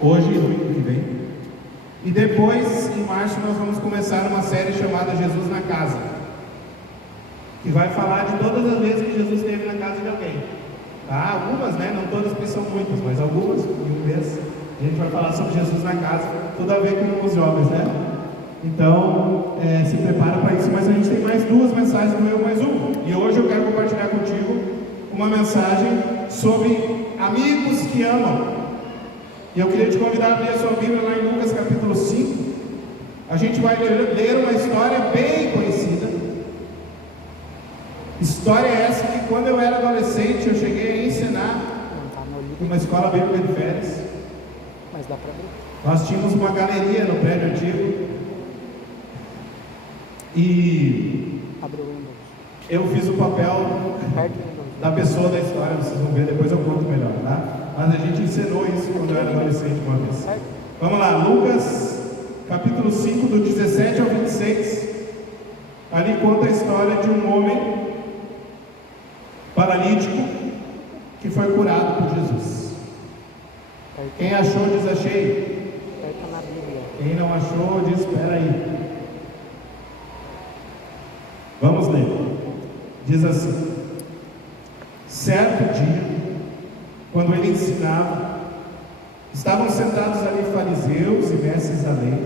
hoje e domingo que vem. E depois, em março, nós vamos começar uma série chamada Jesus na Casa, que vai falar de todas as vezes que Jesus esteve na casa de alguém. Tá? Algumas, né? Não todas, porque são muitas, mas algumas, em um mês, a gente vai falar sobre Jesus na casa, tudo a ver com os jovens, né? Então, se prepara para isso, mas a gente tem mais duas mensagens no Eu Mais Um. E hoje eu quero compartilhar contigo uma mensagem sobre amigos que amam. E eu queria te convidar a abrir a sua Bíblia lá em Lucas capítulo 5. A gente vai ler uma história bem conhecida. História essa que quando eu era adolescente eu cheguei a ensinar numa escola bíblica de férias. Mas dá para abrir. Nós tínhamos uma galeria no prédio antigo. E eu fiz o papel da pessoa da história, vocês vão ver, depois eu conto melhor, tá? Mas a gente ensinou isso quando eu era adolescente uma vez. Vamos lá, Lucas capítulo 5, do 17 ao 26. Ali conta a história de um homem paralítico que foi curado por Jesus. Quem achou diz achei. Quem não achou diz espera aí. Vamos ler. Diz assim: certo dia, quando ele ensinava, estavam sentados ali fariseus e mestres da lei,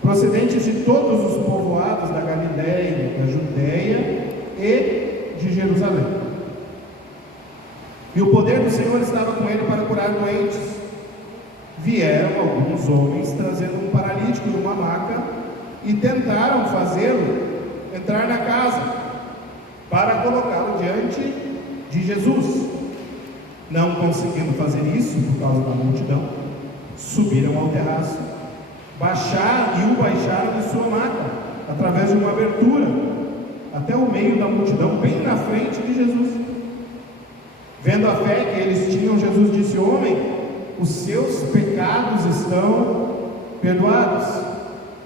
procedentes de todos os povoados da Galiléia, da Judéia e de Jerusalém. E o poder do Senhor estava com ele para curar doentes. Vieram alguns homens trazendo um paralítico numa maca e tentaram fazê-lo entrar na casa para colocá-lo diante de Jesus. Não conseguindo fazer isso por causa da multidão, subiram ao terraço, baixaram de sua maca através de uma abertura até o meio da multidão, bem na frente de Jesus. Vendo a fé que eles tinham, Jesus disse: homem, os seus pecados estão perdoados.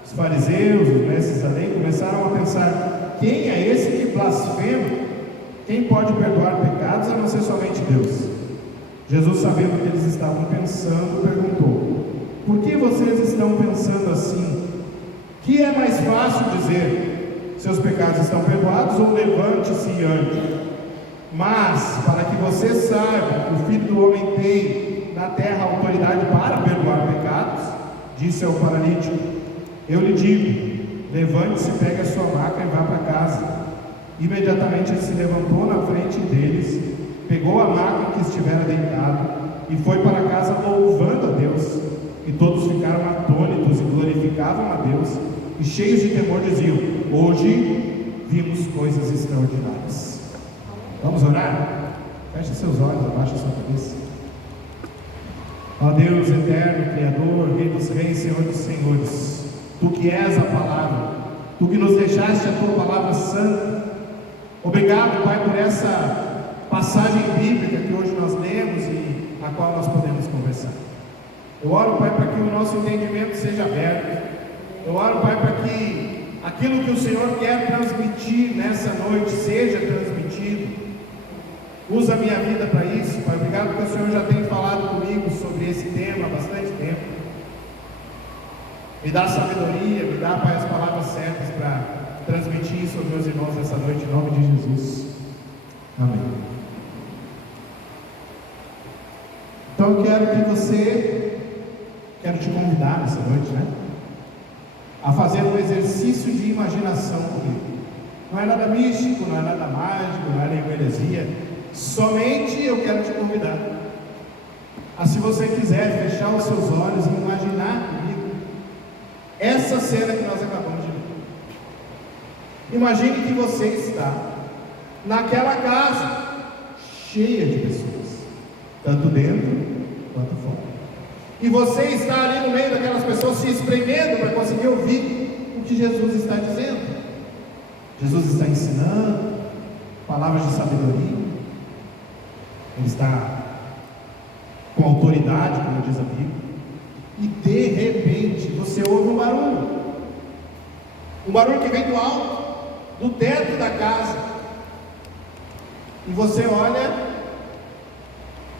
Os fariseus, os mestres da lei, começaram a pensar: quem é esse que blasfema? Quem pode perdoar pecados a não ser somente Deus? Jesus, sabendo o que eles estavam pensando, perguntou: por que vocês estão pensando assim? Que é mais fácil dizer: seus pecados estão perdoados, ou levante-se e ande? Mas, para que vocês saibam que o Filho do Homem tem na terra autoridade para perdoar pecados, disse ao paralítico: eu lhe digo, levante-se, pegue a sua maca e vá para casa. Imediatamente ele se levantou na frente deles, pegou a maca em que estivera deitado e foi para casa louvando a Deus. E todos ficaram atônitos e glorificavam a Deus, e cheios de temor diziam: hoje vimos coisas extraordinárias. Vamos orar? Feche seus olhos, abaixe a sua cabeça. Ó Deus eterno, Criador, Rei dos Reis, Senhor dos Senhores, Tu que és a palavra, Tu que nos deixaste a Tua palavra santa, obrigado, Pai, por essa passagem bíblica que hoje nós lemos e a qual nós podemos conversar. Eu oro, Pai, para que o nosso entendimento seja aberto. Eu oro, Pai, para que aquilo que o Senhor quer transmitir nessa noite seja transmitido. Usa a minha vida para isso, Pai. Obrigado porque o Senhor já tem falado comigo sobre esse tema há bastante tempo. Me dá sabedoria, me dá, Pai, as palavras certas para transmitir isso aos meus irmãos nessa noite, em nome de Jesus. Amém. Então eu quero te convidar nessa noite, né? A fazer um exercício de imaginação comigo. Não é nada místico, não é nada mágico, não é nenhuma heresia. Somente eu quero te convidar a, se você quiser, fechar os seus olhos e imaginar comigo essa cena que nós acabamos de ver. Imagine que você está naquela casa cheia de pessoas, tanto dentro quanto fora, e você está ali no meio daquelas pessoas se espremendo para conseguir ouvir o que Jesus está dizendo. Jesus está ensinando palavras de sabedoria. Ele está com autoridade, como diz a Bíblia. E de repente você ouve um barulho que vem do alto, do teto da casa, e você olha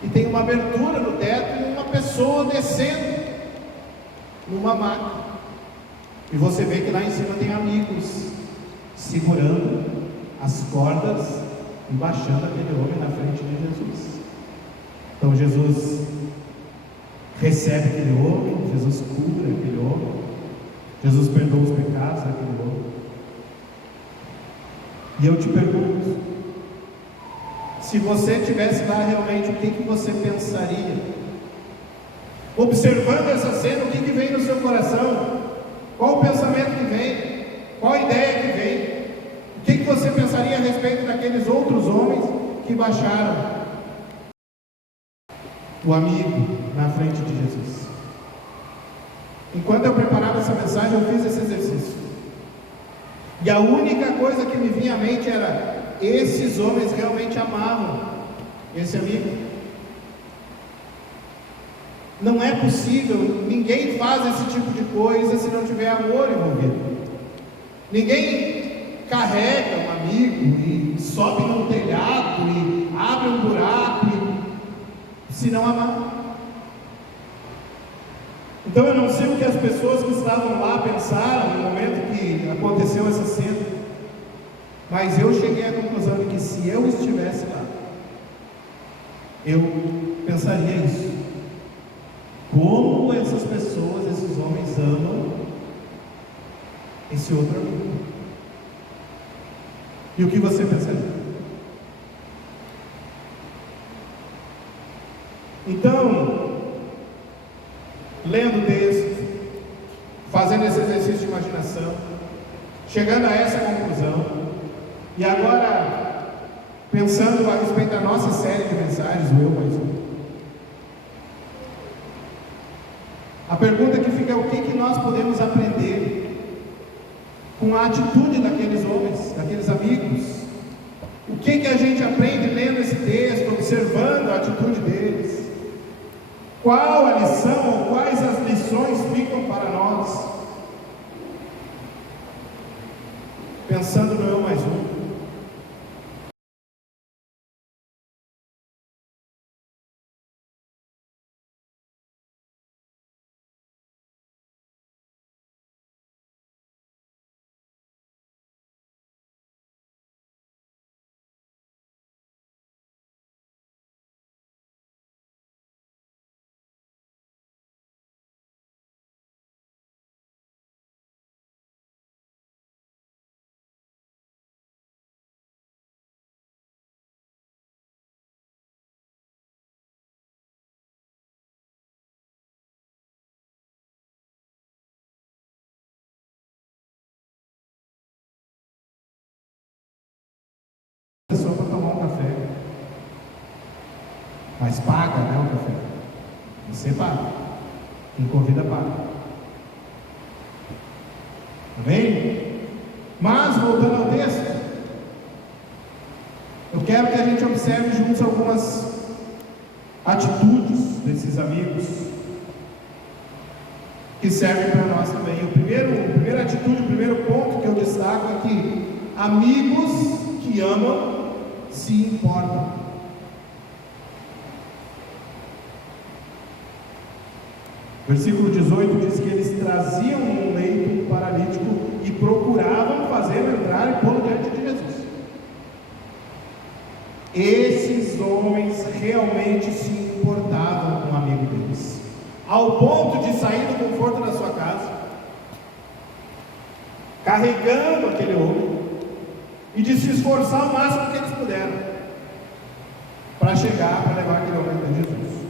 e tem uma abertura no teto e uma pessoa descendo numa maca. E você vê que lá em cima tem amigos segurando as cordas e baixando aquele homem na frente de Jesus. Então Jesus recebe aquele homem, Jesus cura aquele homem, Jesus perdoa os pecados daquele homem. E eu te pergunto, se você estivesse lá realmente, o que você pensaria? Observando essa cena, o que vem no seu coração? Qual o pensamento que vem? Qual a ideia que vem? O que você pensaria a respeito daqueles outros homens que baixaram o amigo na frente de Jesus? Enquanto eu preparava essa mensagem, eu fiz esse exercício. E a única coisa que me vinha à mente era: esses homens realmente amavam esse amigo. Não é possível, ninguém faz esse tipo de coisa se não tiver amor envolvido. Ninguém carrega um amigo e sobe num telhado e abre um buraco se não amar. Então eu não sei o que as pessoas que estavam lá pensaram no momento que aconteceu essa cena, mas eu cheguei à conclusão de que se eu estivesse lá, eu pensaria isso. Como essas pessoas, esses homens amam esse outro amigo? E o que você pensaria? Então, lendo o texto, fazendo esse exercício de imaginação, chegando a essa conclusão, e agora pensando a respeito da nossa série de mensagens, o Eu Mais Um, a pergunta que fica é: o que nós podemos aprender com a atitude daqueles homens, daqueles amigos? O que a gente aprende lendo esse texto, observando a atitude deles? Qual a lição, ou quais as lições ficam para nós? Pensando no Eu Mais Um. Pessoa para tomar um café, mas paga, né, o café? Você paga, quem convida paga. Amém? Mas voltando ao texto, eu quero que a gente observe juntos algumas atitudes desses amigos que servem para nós também. A primeira atitude, o primeiro ponto que eu destaco é que amigos que amam se importam. Versículo 18 diz que eles traziam um leito paralítico e procuravam fazê-lo entrar e pô-lo diante de Jesus. Esses homens realmente se importavam com o amigo deles, ao ponto de sair do conforto da sua casa, carregando aquele homem, e de se esforçar o máximo que eles puderam para chegar, para levar aquele homem até Jesus.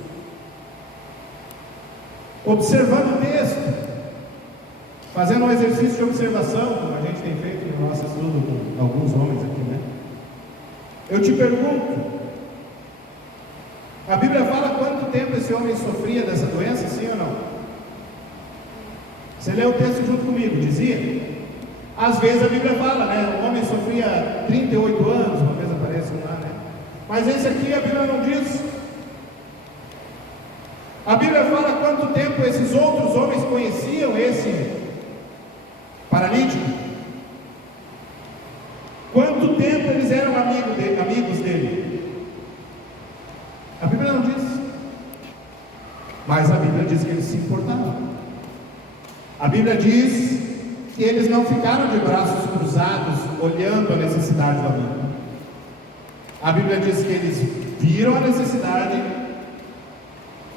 Observando o texto, fazendo um exercício de observação, como a gente tem feito no nosso estudo com alguns homens aqui, né? Eu te pergunto, a Bíblia fala quanto tempo esse homem sofria dessa doença, sim ou não? Você lê o texto junto comigo, dizia? Às vezes a Bíblia fala, né? O homem sofria 38 anos, uma vez aparece lá, né? Mas esse aqui a Bíblia não diz. A Bíblia fala quanto tempo esses outros homens conheciam esse paralítico. Quanto tempo eles eram amigos dele? A Bíblia não diz. Bíblia diz que eles se importaram. A Bíblia diz que eles não ficaram de braços cruzados olhando a necessidade do amigo. A Bíblia diz que eles viram a necessidade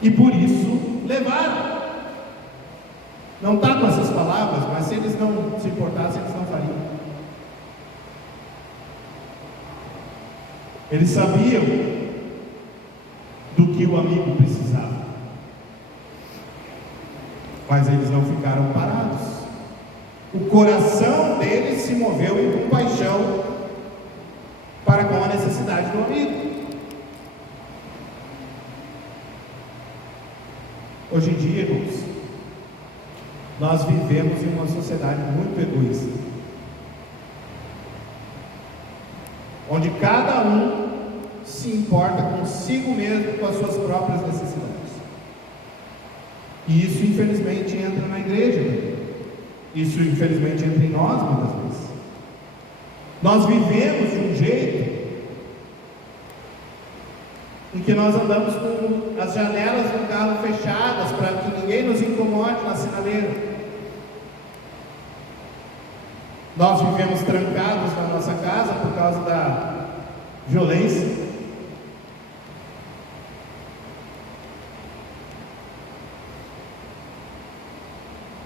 e por isso levaram. Não está com essas palavras, mas se eles não se importassem, eles não fariam. Eles sabiam do que o amigo precisava, mas eles não ficaram parados. O coração deles se moveu em compaixão para com a necessidade do amigo. Hoje em dia, irmãos, nós vivemos em uma sociedade muito egoísta, onde cada um se importa consigo mesmo, com as suas próprias necessidades. E isso infelizmente entra na igreja. Isso infelizmente entra em nós muitas vezes. Nós vivemos de um jeito em que nós andamos com as janelas do carro fechadas para que ninguém nos incomode na sinaleira. Nós vivemos trancados na nossa casa por causa da violência.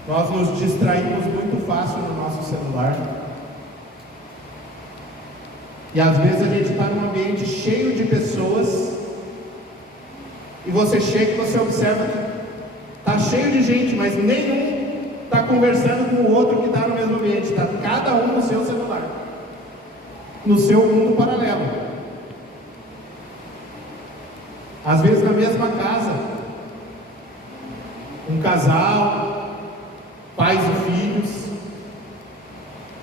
Nós nos distraímos muito fácil no nosso celular. E às vezes a gente está num ambiente cheio de pessoas e você chega e você observa que está cheio de gente, mas nenhum está conversando com o outro que está no mesmo ambiente. Está cada um no seu celular, no seu mundo paralelo. Às vezes na mesma casa, um casal, pais e filhos,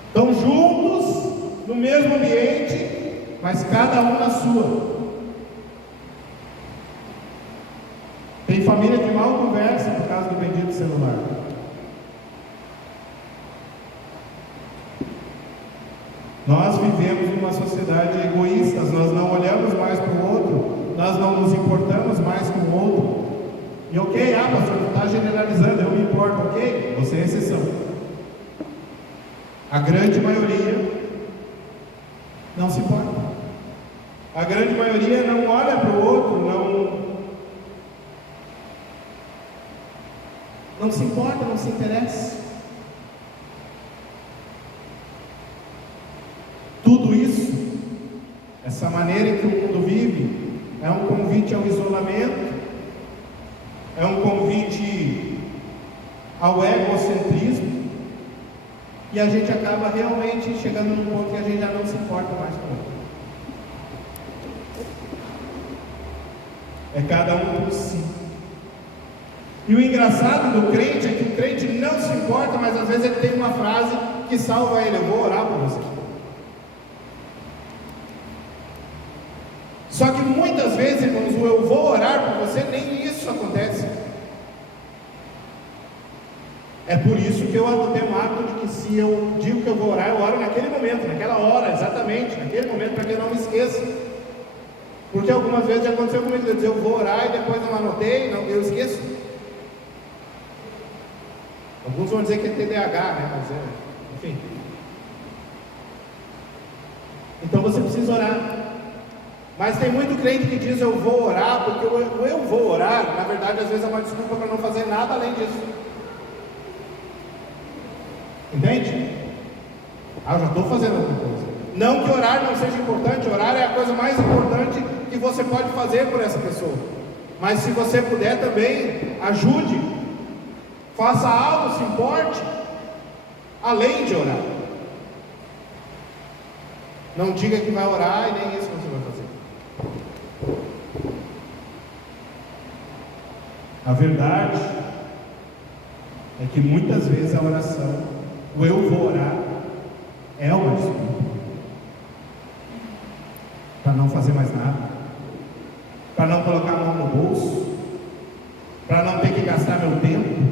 estão juntos no mesmo ambiente, mas cada um na sua. Tem família que mal conversa por causa do bendito celular. Nós vivemos numa sociedade egoísta, nós não olhamos mais para o outro, nós não nos importamos mais com o outro. E ok, pastor, não está generalizando, eu me importo, ok? Você é exceção. A grande maioria não se importa. A grande maioria não olha para o outro, não se importa, não se interessa. Tudo isso, essa maneira em que o mundo vive, é um convite ao isolamento, é um convite ao egocentrismo, e a gente acaba realmente chegando num ponto que a gente já não se importa mais com o outro. É cada um por si. E o engraçado do crente é que o crente não se importa, mas às vezes ele tem uma frase que salva ele: eu vou orar por você. Só que muitas vezes, irmãos, o eu vou orar por você, nem isso acontece. É por isso que eu adotei um hábito de que se eu digo que eu vou orar, eu oro naquele momento, naquela hora, exatamente, naquele momento, para que eu não me esqueça. Porque algumas vezes já aconteceu comigo, eu dizer eu vou orar e depois não anotei, eu esqueço. Alguns vão dizer que é TDAH, né? Mas enfim. Então você precisa orar. Mas tem muito crente que diz eu vou orar, porque o eu vou orar, na verdade, às vezes é uma desculpa para não fazer nada além disso. Entende? Eu já estou fazendo alguma coisa. Não que orar não seja importante, orar é a coisa mais importante que você pode fazer por essa pessoa. Mas se você puder também, ajude, faça algo, se importe, além de orar. Não diga que vai orar e nem isso você vai fazer. A verdade é que muitas vezes a oração, o eu vou orar, é uma desculpa para não fazer mais nada, para não colocar a mão no bolso, para não ter que gastar meu tempo,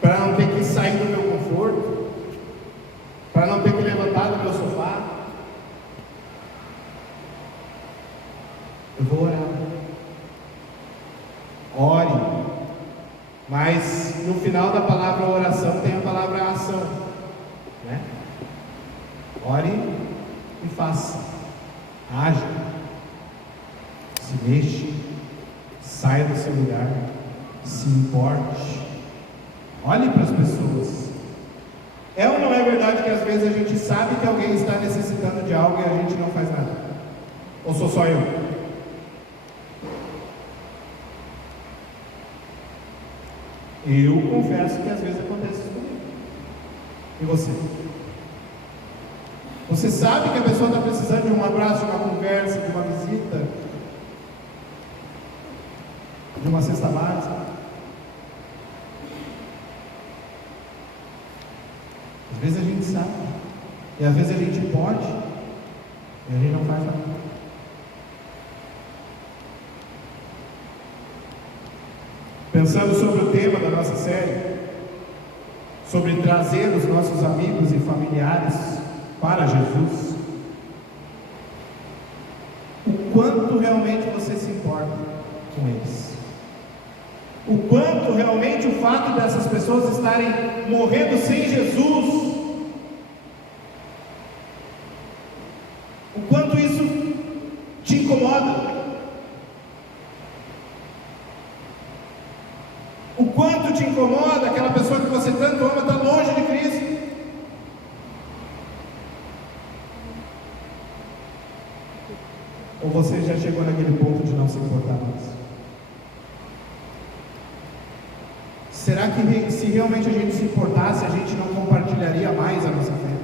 para não ter que sair do meu conforto, para não ter que levantar do meu sofá. Eu vou orar. ore, mas no final da palavra oração tem a palavra ação, né? Ore e faça, haja, se mexa, saia do seu lugar, se importe, olhe para as pessoas. É ou não é verdade que às vezes a gente sabe que alguém está necessitando de algo e a gente não faz nada? Ou sou só eu? Eu confesso que às vezes acontece isso comigo. E você? Você sabe que a pessoa está precisando de um abraço, de uma conversa, de uma visita, de uma cesta básica? Às vezes a gente sabe, e às vezes a gente pode, e a gente não faz nada. Pensando sobre o tema da nossa série, sobre trazer os nossos amigos e familiares para Jesus, o quanto realmente você se importa com eles, o quanto realmente o fato dessas pessoas estarem morrendo sem Jesus, o quanto isso te incomoda, o quanto te incomoda aquela pessoa que você tanto ama está longe de Cristo. Ou você já chegou naquele ponto de não se importar mais? Será que se realmente a gente se importasse, a gente não compartilharia mais a nossa fé?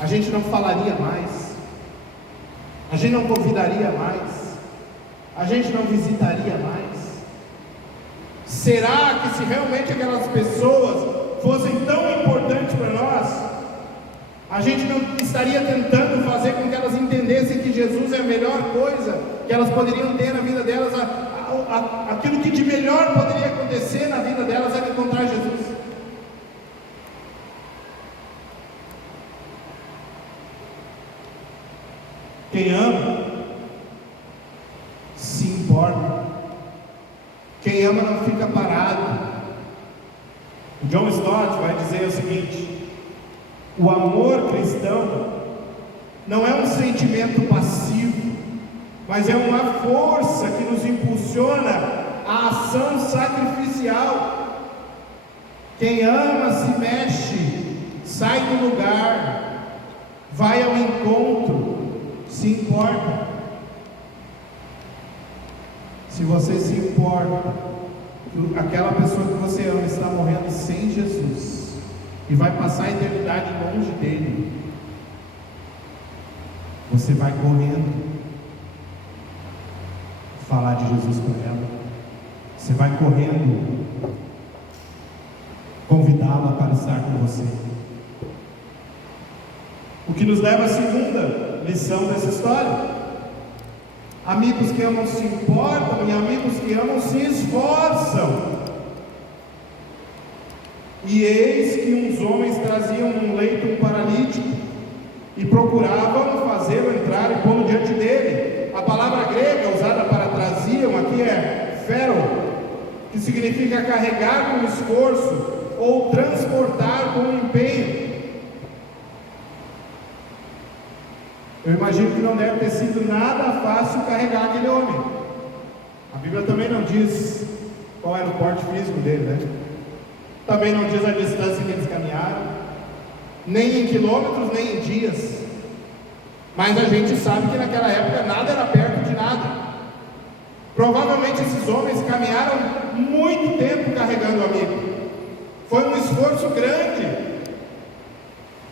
A gente não falaria mais? A gente não convidaria mais? A gente não visitaria mais? Será que se realmente aquelas pessoas fossem tão importantes para nós, a gente não estaria tentando fazer com que elas entendessem que Jesus é a melhor coisa que elas poderiam ter na vida delas, aquilo que de melhor poderia acontecer na vida delas é encontrar Jesus? Quem ama se importa. Quem ama não fica parado. O John Stott vai dizer o seguinte: o amor cristão não é um sentimento passivo, mas é uma força que nos impulsiona à ação sacrificial. Quem ama se mexe, sai do lugar, vai ao encontro, se importa. Se você se importa, aquela pessoa que você ama está morrendo sem Jesus e vai passar a eternidade longe dele, você vai correndo falar de Jesus para ela, você vai correndo convidá-la para estar com você. O que nos leva à segunda lição dessa história: amigos que amam se importam e amigos que amam se esforçam. E eis que uns homens traziam num leito um paralítico e procuravam fazê-lo entrar e pô-lo diante dele. A palavra grega usada para traziam aqui é phero, que significa carregar com esforço ou transportar com empenho. Eu imagino que não deve ter sido nada fácil carregar aquele homem. A Bíblia também não diz qual era o porte físico dele, né? Também não diz a distância que eles caminharam, nem em quilômetros, nem em dias. Mas a gente sabe que naquela época nada era perto de nada. Provavelmente esses homens caminharam muito tempo carregando o amigo. Foi um esforço grande.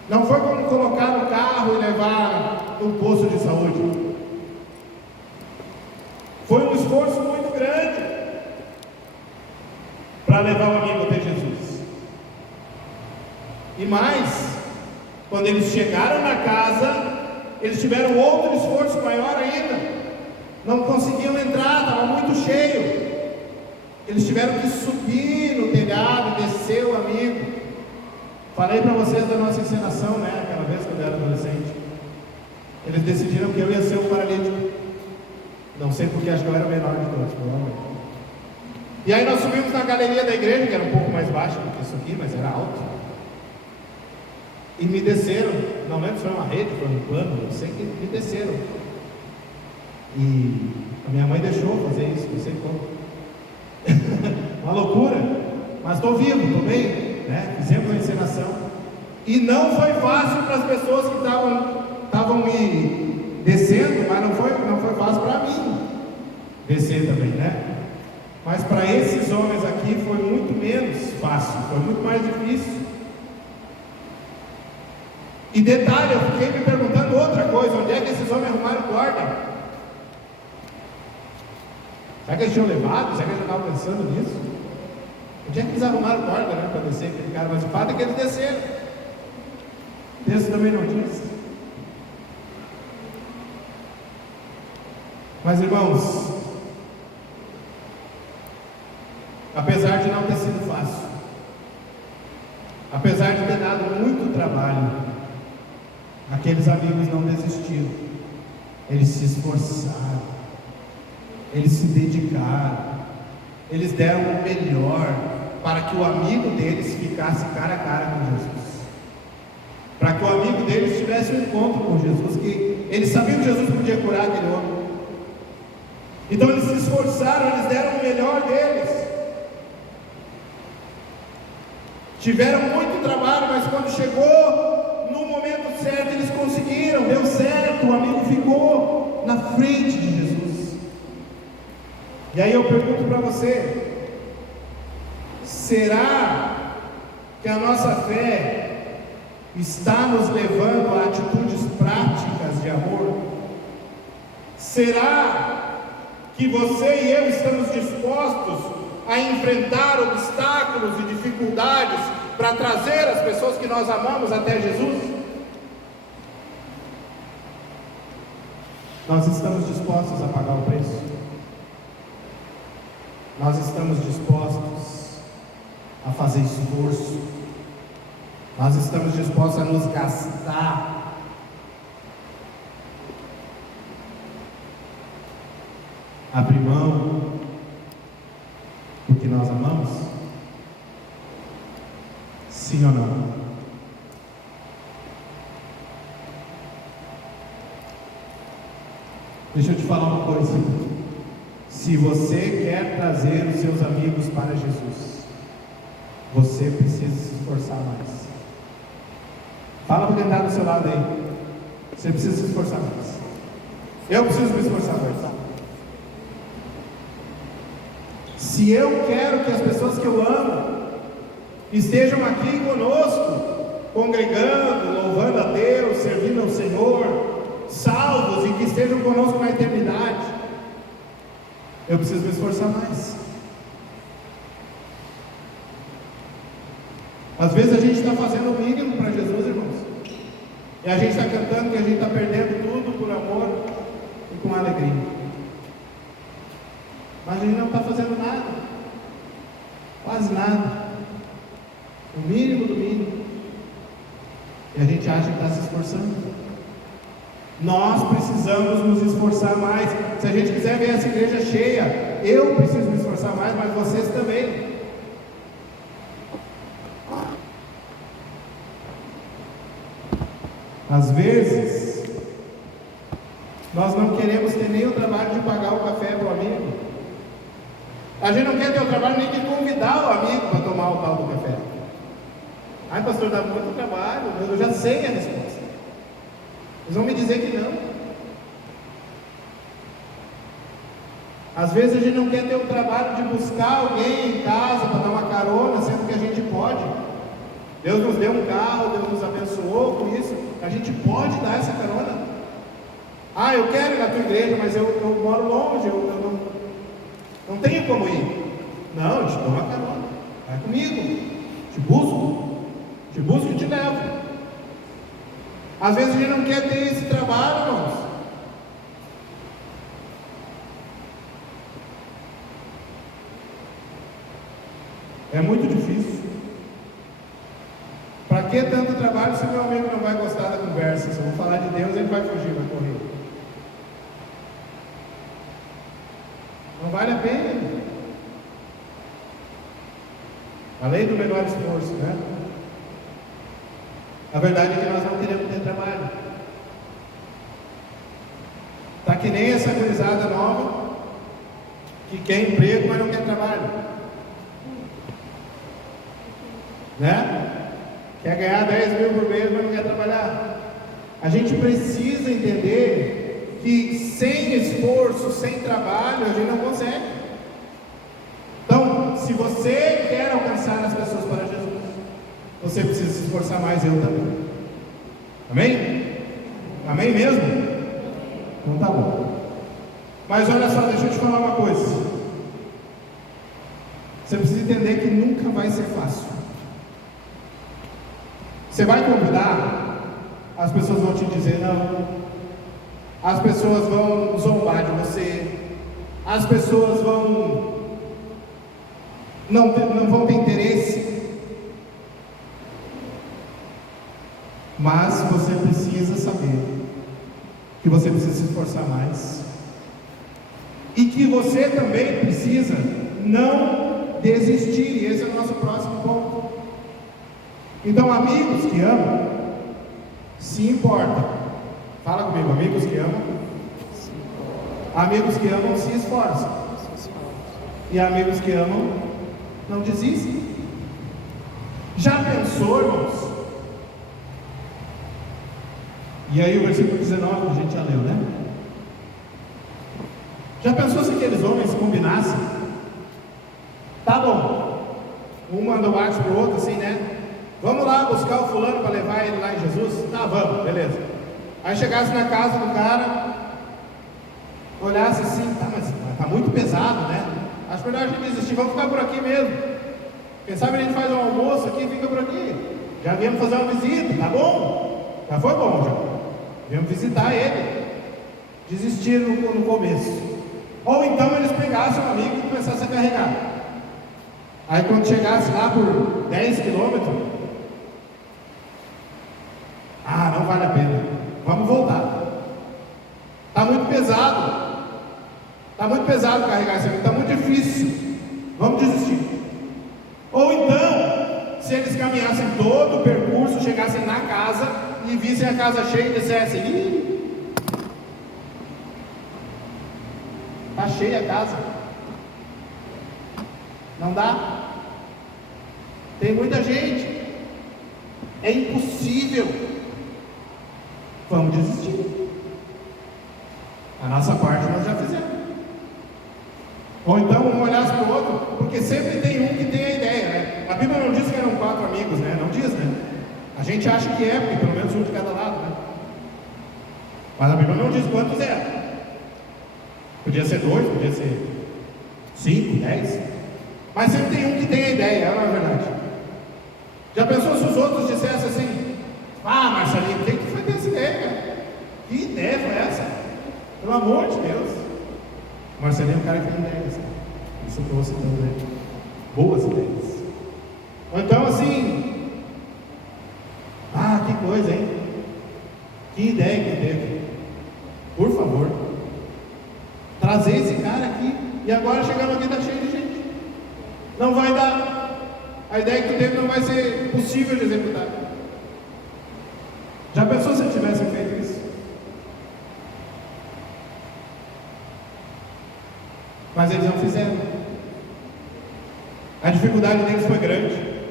Não foi como colocar no carro e levar no posto de saúde. Foi um esforço muito grande para levar o amigo até Jesus. E mais, quando eles chegaram na casa, eles tiveram outro esforço maior ainda. Não conseguiam entrar, estava muito cheio. Eles tiveram que subir no telhado, descer o amigo. Falei para vocês da nossa encenação, né? Aquela vez que eu era adolescente. Eles decidiram que eu ia ser o paralítico. Não sei porque, acho que eu era o menor de todos, provavelmente. E aí nós subimos na galeria da igreja, que era um pouco mais baixo do que isso aqui, mas era alto. E me desceram, não lembro se foi uma rede, foi um plano, eu sei que me desceram. E a minha mãe deixou fazer isso, não sei como. Uma loucura, mas estou vivo, estou bem, né? Fizemos a encenação. E não foi fácil para as pessoas que estavam me descendo, mas não foi fácil para mim descer também, né? Mas para esses homens aqui foi muito menos fácil, foi muito mais difícil. E detalhe, eu fiquei me perguntando outra coisa: onde é que esses homens arrumaram corda? Será que eles tinham levado? Será que eles já estavam pensando nisso? Onde é que eles arrumaram corda, né, para descer aquele cara? Mas o fato é que eles desceram. O texto também não diz. Mas irmãos, apesar de não ter sido fácil, apesar de ter dado muito trabalho, aqueles amigos não desistiram. Eles se esforçaram, eles se dedicaram, eles deram o melhor para que o amigo deles ficasse cara a cara com Jesus, para que o amigo deles tivesse um encontro com Jesus, que eles sabiam que Jesus podia curar aquele homem. Então eles se esforçaram, eles deram o melhor deles, tiveram muito trabalho, mas quando chegou no momento certo, eles conseguiram, deu certo, o amigo ficou na frente de Jesus. E aí eu pergunto para você: será que a nossa fé está nos levando a atitudes práticas de amor? Será que você e eu estamos dispostos a enfrentar obstáculos e dificuldades para trazer as pessoas que nós amamos até Jesus? Nós estamos dispostos a pagar o preço? Nós estamos dispostos a fazer esforço? Nós estamos dispostos a nos gastar? Abrir mão do que nós amamos? Sim ou não? Deixa eu te falar uma coisa: se você quer trazer os seus amigos para Jesus, você precisa se esforçar mais. Fala para quem está do seu lado aí: você precisa se esforçar mais. Eu preciso me esforçar mais. Se eu quero que as pessoas que eu amo estejam aqui conosco, congregando, louvando a Deus, servindo ao Senhor, salvos, e que estejam conosco na eternidade, eu preciso me esforçar mais. Às vezes a gente está fazendo o mínimo para Jesus, irmãos, e a gente está cantando que a gente está perdendo tudo por amor e com alegria, mas a gente não está fazendo nada, quase nada, o mínimo do mínimo, e a gente acha que está se esforçando. Nós precisamos nos esforçar mais. Se a gente quiser ver essa igreja cheia, eu preciso me esforçar mais, mas vocês também. Às vezes nós não queremos ter nem o trabalho de pagar o café para o amigo. A gente não quer ter o trabalho nem de convidar o amigo para tomar o tal do café. Ai, pastor, dá muito trabalho, eu já sei a resposta. Eles vão me dizer que não. Às vezes a gente não quer ter o trabalho de buscar alguém em casa para dar uma carona, sendo que a gente pode. Deus nos deu um carro, Deus nos abençoou com isso, a gente pode dar essa carona. Ah, eu quero ir na tua igreja, mas eu moro longe, eu não tenho como ir. Não, eu te dou uma carona, vai comigo, te busco e te levo. Às vezes a gente não quer ter esse trabalho, irmãos. É muito difícil. Para que tanto trabalho se meu amigo não vai gostar da conversa? Se eu vou falar de Deus, ele vai fugir, vai correr. Não vale a pena. A lei do menor esforço, né? A verdade é que nós não queremos ter trabalho. Está que nem essa gurizada nova que quer emprego, mas não quer trabalho, né? Quer ganhar 10 mil por mês, mas não quer trabalhar. A gente precisa entender que sem esforço, sem trabalho, a gente não consegue. Então, se você quer alcançar as pessoas para Jesus, você precisa se esforçar mais, eu também. Amém? Amém mesmo? Então tá bom. Mas olha só, deixa eu te falar uma coisa. Você precisa entender que nunca vai ser fácil. Você vai convidar, as pessoas vão te dizer não, as pessoas vão zombar de você, as pessoas não vão ter interesse, mas você precisa saber que você precisa se esforçar mais e que você também precisa não desistir. E esse é o nosso próximo ponto. Então, amigos que amam, se importam. Fala comigo, amigos que amam. Amigos que amam se esforçam. E amigos que amam não desistem. Já pensou, irmãos? E aí o versículo 19 que a gente já leu, né? Já pensou se aqueles homens combinassem? Tá bom, um manda o WhatsApp pro outro assim, né? Vamos lá buscar o fulano para levar ele lá em Jesus? Tá, vamos, beleza. Aí chegasse na casa do cara, olhasse assim, tá, mas tá muito pesado, né? Acho melhor a gente desistir, vamos ficar por aqui mesmo. Quem sabe a gente faz um almoço aqui e fica por aqui. Já viemos fazer uma visita, tá bom? Já foi bom, já. Viemos visitar ele. Desistiram no começo. Ou então eles pegassem um amigo e começassem a carregar. Aí quando chegasse lá por 10 quilômetros, não vale a pena, vamos voltar. Está muito pesado. Está muito pesado carregar isso aqui, está muito difícil. Vamos desistir. Ou então, se eles caminhassem todo o percurso, chegassem na casa e vissem a casa cheia e dissessem: está cheia a casa, não dá, tem muita gente, é impossível, vamos desistir. A nossa parte nós já fizemos. Ou então um olhasse para o outro, porque sempre tem um que tem a ideia, né? A Bíblia não diz que eram 4 amigos, né? Não diz, né? A gente acha que é, porque pelo menos um de cada lado, né? Mas a Bíblia não diz quantos eram. Podia ser 2, podia ser 5, 10. Mas sempre tem um que tem a ideia, não é verdade? Já pensou se os outros dissessem assim: Marcelinho, por que foi ter essa ideia, cara? Que ideia foi essa? Pelo amor de Deus. Marcelinho é um cara que tem ideias. Isso eu estou citando aí. Boas ideias. Ou então assim: que coisa, hein? Que ideia que teve. Por favor, trazer esse cara aqui. E agora chegando aqui está cheio de gente. Não vai dar. A ideia que tu teve não vai ser possível de executar. Já pensou se eu tivesse feito isso? Mas eles não fizeram. A dificuldade deles foi grande,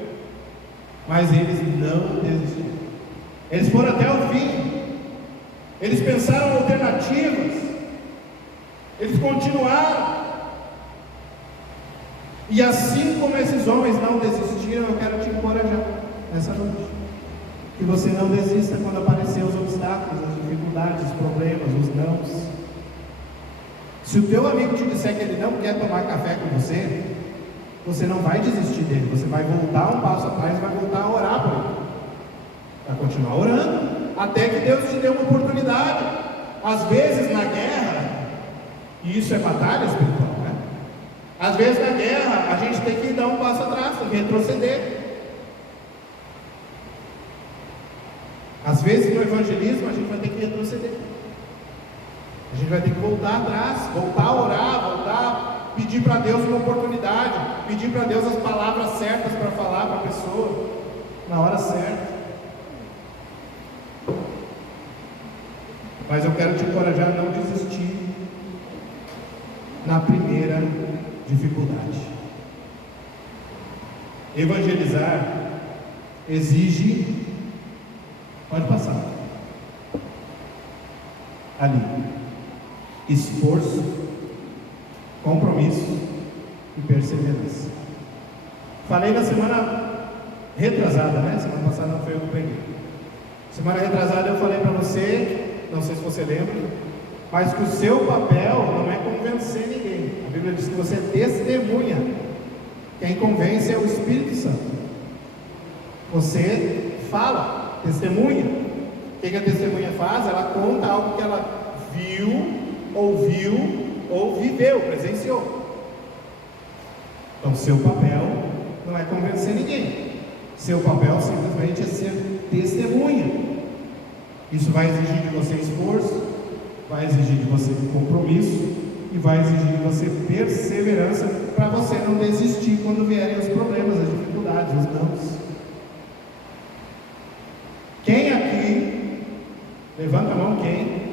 mas eles não desistiram. Eles foram até o fim. Eles pensaram em alternativas. Eles continuaram. E assim como esses homens não desistiram, eu quero te encorajar nessa noite. Que você não desista quando aparecer os obstáculos, as dificuldades, os problemas, os nãos. Se o teu amigo te disser que ele não quer tomar café com você, você não vai desistir dele. Você vai voltar um passo atrás e vai voltar a orar por ele. Vai continuar orando, até que Deus te dê uma oportunidade. Às vezes na guerra, e isso é batalha espiritual, né? Às vezes na guerra, a gente tem que dar um passo atrás, tem que retroceder. Às vezes no evangelismo, a gente vai ter que retroceder. A gente vai ter que voltar atrás, voltar a orar, voltar a pedir para Deus uma oportunidade, pedir para Deus as palavras certas para falar para a pessoa, na hora certa. Mas eu quero te encorajar a não desistir na primeira dificuldade. Evangelizar exige, pode passar, ali, esforço, compromisso e perseverança. Falei na semana retrasada, né? Semana passada não foi eu que preguei. Semana retrasada eu falei para você, não sei se você lembra, mas que o seu papel não é convencer ninguém. A Bíblia diz que você testemunha. Quem convence é o Espírito Santo. Você fala, testemunha. O que a testemunha faz? Ela conta algo que ela viu, ouviu ou viveu, presenciou. Então seu papel não é convencer ninguém. Seu papel simplesmente é ser testemunha. Isso vai exigir de você esforço, vai exigir de você compromisso e vai exigir de você perseverança para você não desistir quando vierem os problemas, as dificuldades, os nãos. Quem aqui, levanta a mão, quem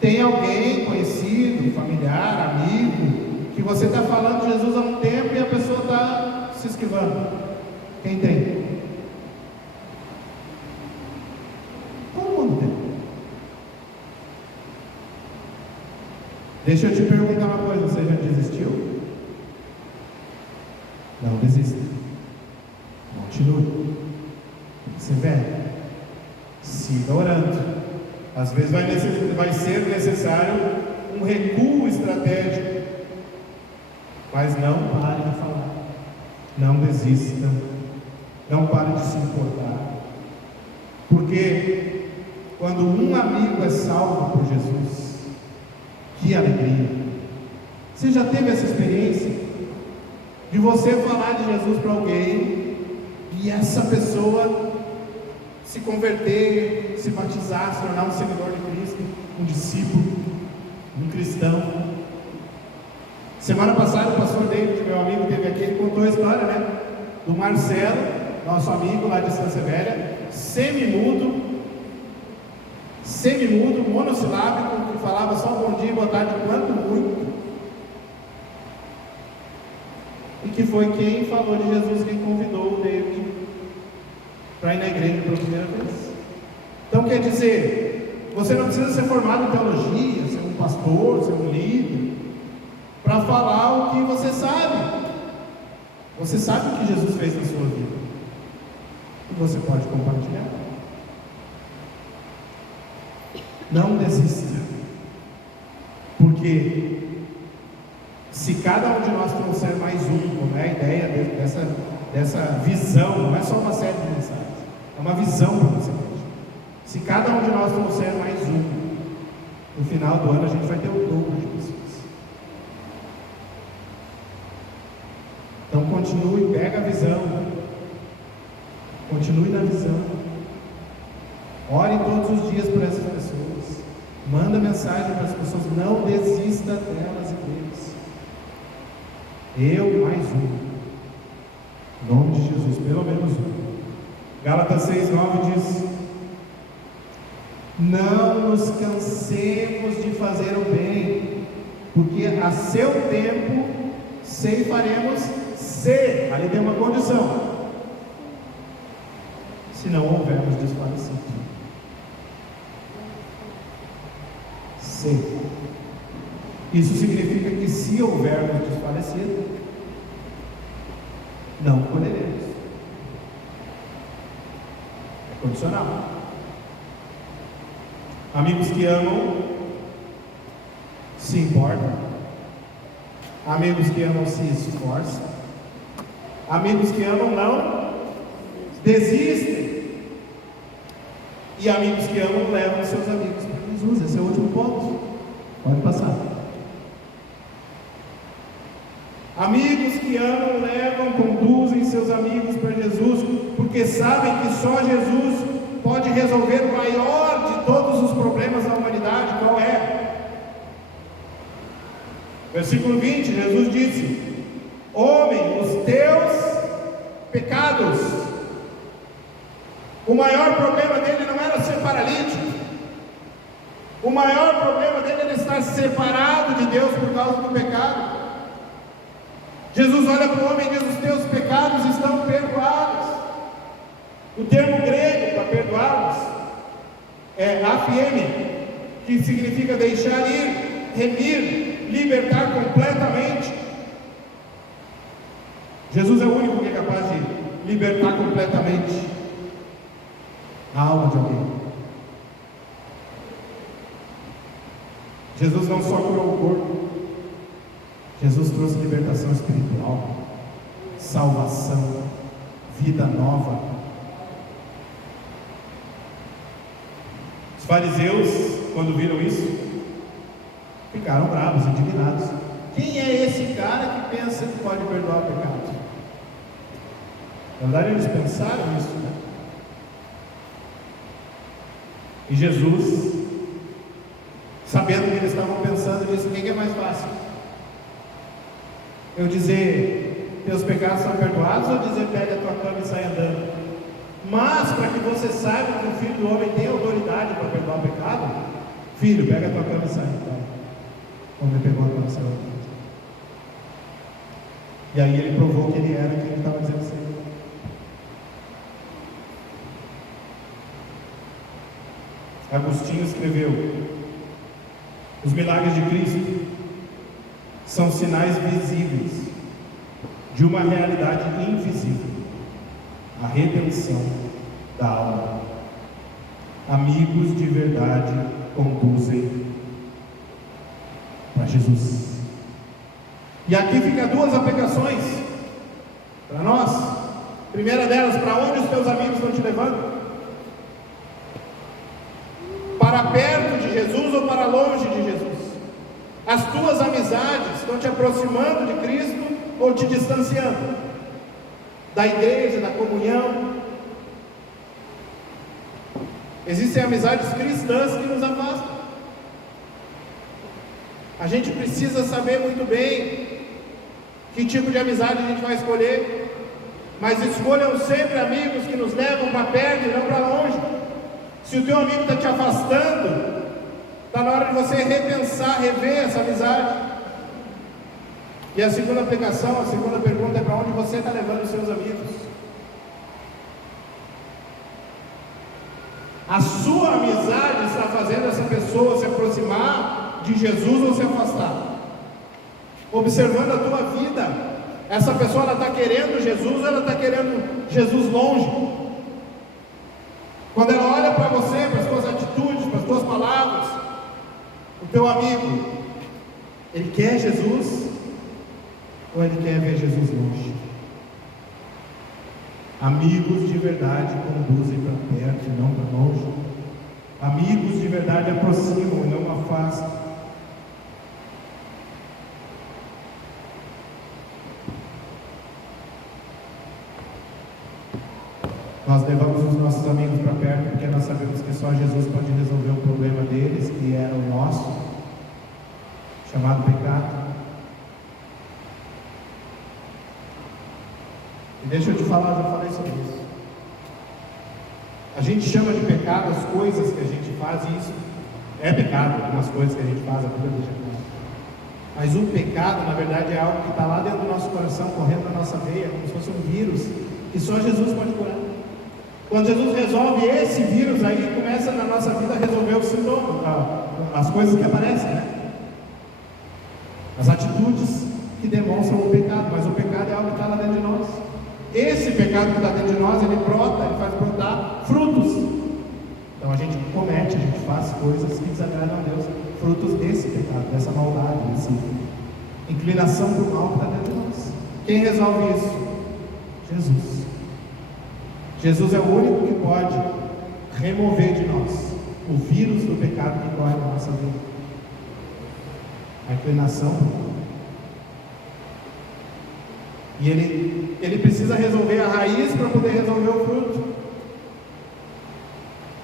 tem alguém conhecido, familiar, amigo, que você está falando de Jesus há um tempo e a pessoa está se esquivando? Quem tem? Todo mundo tem. Deixa eu te perguntar uma coisa, você já desistiu? Não desista. Continue. Persevere. Siga orando. Às vezes vai ser necessário um recuo estratégico, mas não pare de falar. Não desista. Não pare de se importar. Porque quando um amigo é salvo por Jesus, que alegria! Você já teve essa experiência de você falar de Jesus para alguém e essa pessoa se converter, se batizar, se tornar um seguidor de Cristo, um discípulo, um cristão? Semana passada o pastor David, meu amigo, esteve aqui, ele contou a história, né? Do Marcelo, nosso amigo lá de Estância Velha, semi-mudo, monossilábico, que falava só bom dia, boa tarde, quanto muito, e que foi quem falou de Jesus, quem convidou o David para ir na igreja pela primeira vez. Então quer dizer, você não precisa ser formado em teologia, ser um pastor, ser um líder, para falar o que você sabe. Você sabe o que Jesus fez na sua vida, e você pode compartilhar. Não desista, porque se cada um de nós trouxer mais um, como é a ideia dessa visão, não é só uma série de mensagens, é uma visão para você mesmo. Se cada um de nós trouxer mais um, no final do ano a gente vai ter o dobro de pessoas. Então continue, pega a visão, continue na visão, ore todos os dias por essas pessoas, manda mensagem para as pessoas, não desista delas e deles. Eu mais um, em nome de Jesus, pelo menos um. Gálatas 6:9 diz: não nos cansemos de fazer o bem, porque a seu tempo ceifaremos, se, ali tem uma condição, se não houvermos desfalecido. Se. Isso significa que se houvermos desfalecido, não colheremos. É condicional. Amigos que amam se importam. Amigos que amam se esforçam. Amigos que amam não desistem. E amigos que amam levam seus amigos para Jesus. Esse é o último ponto. Pode passar. Amigos que amam levam, conduzem seus amigos para Jesus, porque sabem que só Jesus pode resolver o maior de todos os problemas da humanidade. Qual é? Versículo 20, Jesus disse: homem, o O maior problema dele não era ser paralítico. O maior problema dele era estar separado de Deus por causa do pecado. Jesus olha para o homem e diz: os teus pecados estão perdoados. O termo grego para perdoá-los é afieme, que significa deixar ir, remir, libertar completamente. Jesus é o único que é capaz de libertar completamente a alma de alguém. Jesus não só curou o corpo, Jesus trouxe libertação espiritual, salvação, vida nova. Os fariseus, quando viram isso, ficaram bravos, indignados. Quem é esse cara que pensa que pode perdoar o pecado? Na verdade, eles pensaram isso, né? E Jesus, sabendo que eles estavam pensando nisso, o que é mais fácil? Eu dizer, teus pecados são perdoados, ou dizer, pega a tua cama e sai andando? Mas, para que você saiba que o Filho do Homem tem autoridade para perdoar o pecado, filho, pega a tua cama e sai. O homem pegou a cama e saiu. E aí ele provou que ele era quem ele estava dizendo ser. Agostinho escreveu: os milagres de Cristo são sinais visíveis de uma realidade invisível, a redenção da alma. Amigos de verdade conduzem para Jesus. E aqui fica duas aplicações para nós. Primeira delas, para onde os teus amigos estão te levando? Para perto de Jesus ou para longe de Jesus? As tuas amizades estão te aproximando de Cristo ou te distanciando da igreja, da comunhão? Existem amizades cristãs que nos afastam. A gente precisa saber muito bem que tipo de amizade a gente vai escolher, mas escolham sempre amigos que nos levam para perto e não para longe. Se o teu amigo está te afastando, está na hora de você repensar, rever essa amizade. E a segunda aplicação, a segunda pergunta é: para onde você está levando os seus amigos? A sua amizade está fazendo essa pessoa se aproximar de Jesus ou se afastar? Observando a tua vida, essa pessoa ela está querendo Jesus ou ela está querendo Jesus longe? Quando ela olha para você, para as tuas atitudes, para as tuas palavras, o teu amigo, ele quer Jesus ou ele quer ver Jesus longe? Amigos de verdade conduzem para perto e não para longe. Amigos de verdade aproximam e não afastam. Nós levamos os nossos amigos para perto porque nós sabemos que só Jesus pode resolver o problema deles, que era o nosso, chamado pecado. E deixa eu te falar, eu já falei sobre isso. A gente chama de pecado as coisas que a gente faz, e isso é pecado, algumas coisas que a gente faz, a Bíblia deixa claro. Mas o pecado, na verdade, é algo que está lá dentro do nosso coração, correndo na nossa veia, como se fosse um vírus, que só Jesus pode curar. Quando Jesus resolve esse vírus, aí começa na nossa vida a resolver os sintomas, as coisas que aparecem, né? As atitudes que demonstram o pecado, mas o pecado é algo que está lá dentro de nós. Esse pecado que está dentro de nós, ele brota, ele faz brotar frutos. Então a gente comete, a gente faz coisas que desagradam a Deus, frutos desse pecado, dessa maldade, dessa inclinação para o mal que está dentro de nós. Quem resolve isso? Jesus. Jesus é o único que pode remover de nós o vírus do pecado que corre na nossa vida. A inclinação. E ele precisa resolver a raiz para poder resolver o fruto.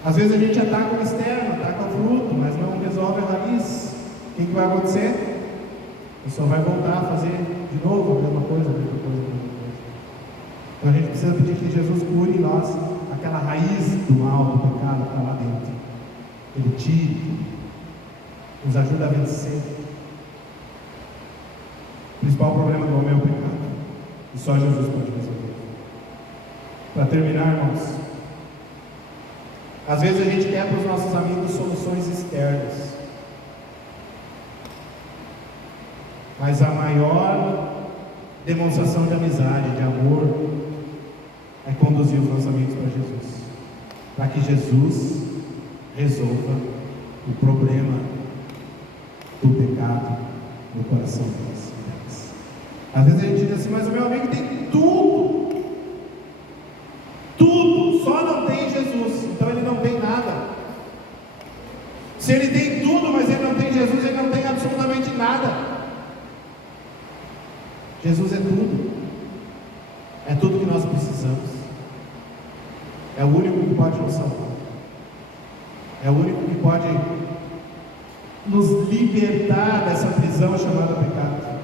Às vezes a gente ataca o externo, ataca o fruto, mas não resolve a raiz. O que vai acontecer? A pessoa vai voltar a fazer de novo a mesma coisa, a mesma coisa. Então a gente precisa pedir que Jesus cure em nós aquela raiz do mal, do pecado que está lá dentro. Ele tira, nos ajuda a vencer. O principal problema do homem é o pecado, e só Jesus pode resolver. Para terminar, irmãos, às vezes a gente quer para os nossos amigos soluções externas, mas a maior demonstração de amizade, de amor, é conduzir os nossos amigos para Jesus, para que Jesus resolva o problema do pecado no coração deles. Às vezes a gente diz assim, mas o meu amigo tem tudo, só não tem Jesus, então ele não tem nada. Se ele tem tudo, mas ele não tem Jesus, ele não tem absolutamente nada. Jesus é tudo que nós precisamos, é o único que pode nos salvar, é o único que pode nos libertar dessa prisão chamada pecado.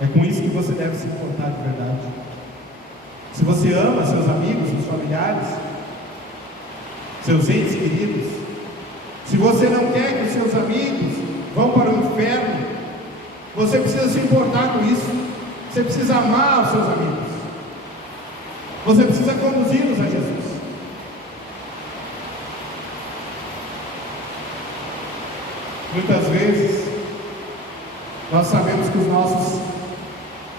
É com isso que você deve se importar de verdade. Se você ama seus amigos, seus familiares, seus entes queridos, se você não quer que os seus amigos vão para o inferno, você precisa se importar com isso. Você precisa amar os seus amigos. Você precisa conduzi-los a Jesus. Muitas vezes nós sabemos que os nossos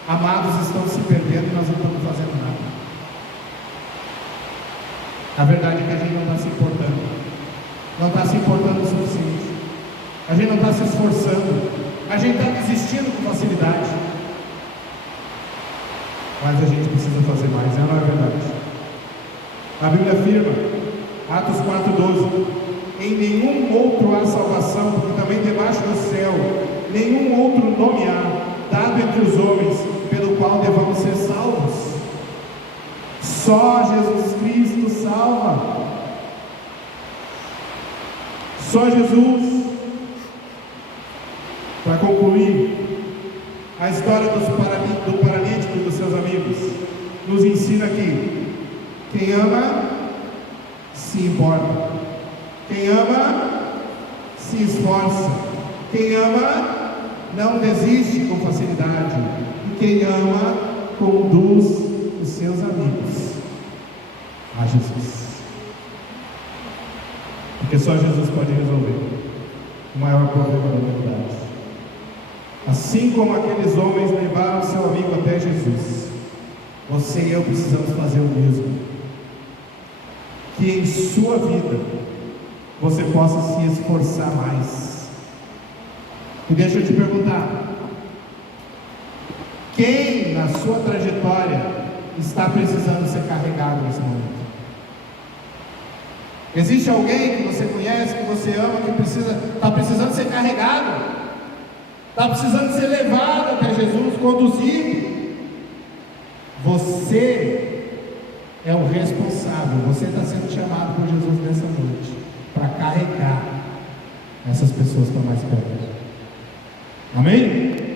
amados estão se perdendo e nós não estamos fazendo nada. A verdade é que a gente não está se importando. Não está se importando o suficiente. A gente não está se esforçando. A gente está desistindo com facilidade. Mas a gente precisa fazer mais, não é verdade? A Bíblia afirma, Atos 4,12: em nenhum outro há salvação, porque também debaixo do céu nenhum outro nome há, dado entre os homens, pelo qual devamos ser salvos. Só Jesus Cristo salva. Só Jesus. Para concluir, a história do paralítico e dos seus amigos nos ensina que quem ama se importa, quem ama se esforça, quem ama não desiste com facilidade, e quem ama conduz os seus amigos a Jesus, porque só Jesus pode resolver o maior problema da humanidade. Assim como aqueles homens levaram seu amigo até Jesus, você e eu precisamos fazer o mesmo. Que em sua vida você possa se esforçar mais. E deixa eu te perguntar: quem na sua trajetória está precisando ser carregado nesse momento? Existe alguém que você conhece, que você ama, que está precisando ser carregado? Está precisando ser levado até Jesus, conduzido? Você é o responsável, você está sendo chamado por Jesus nessa noite para carregar essas pessoas que estão mais perto. Amém?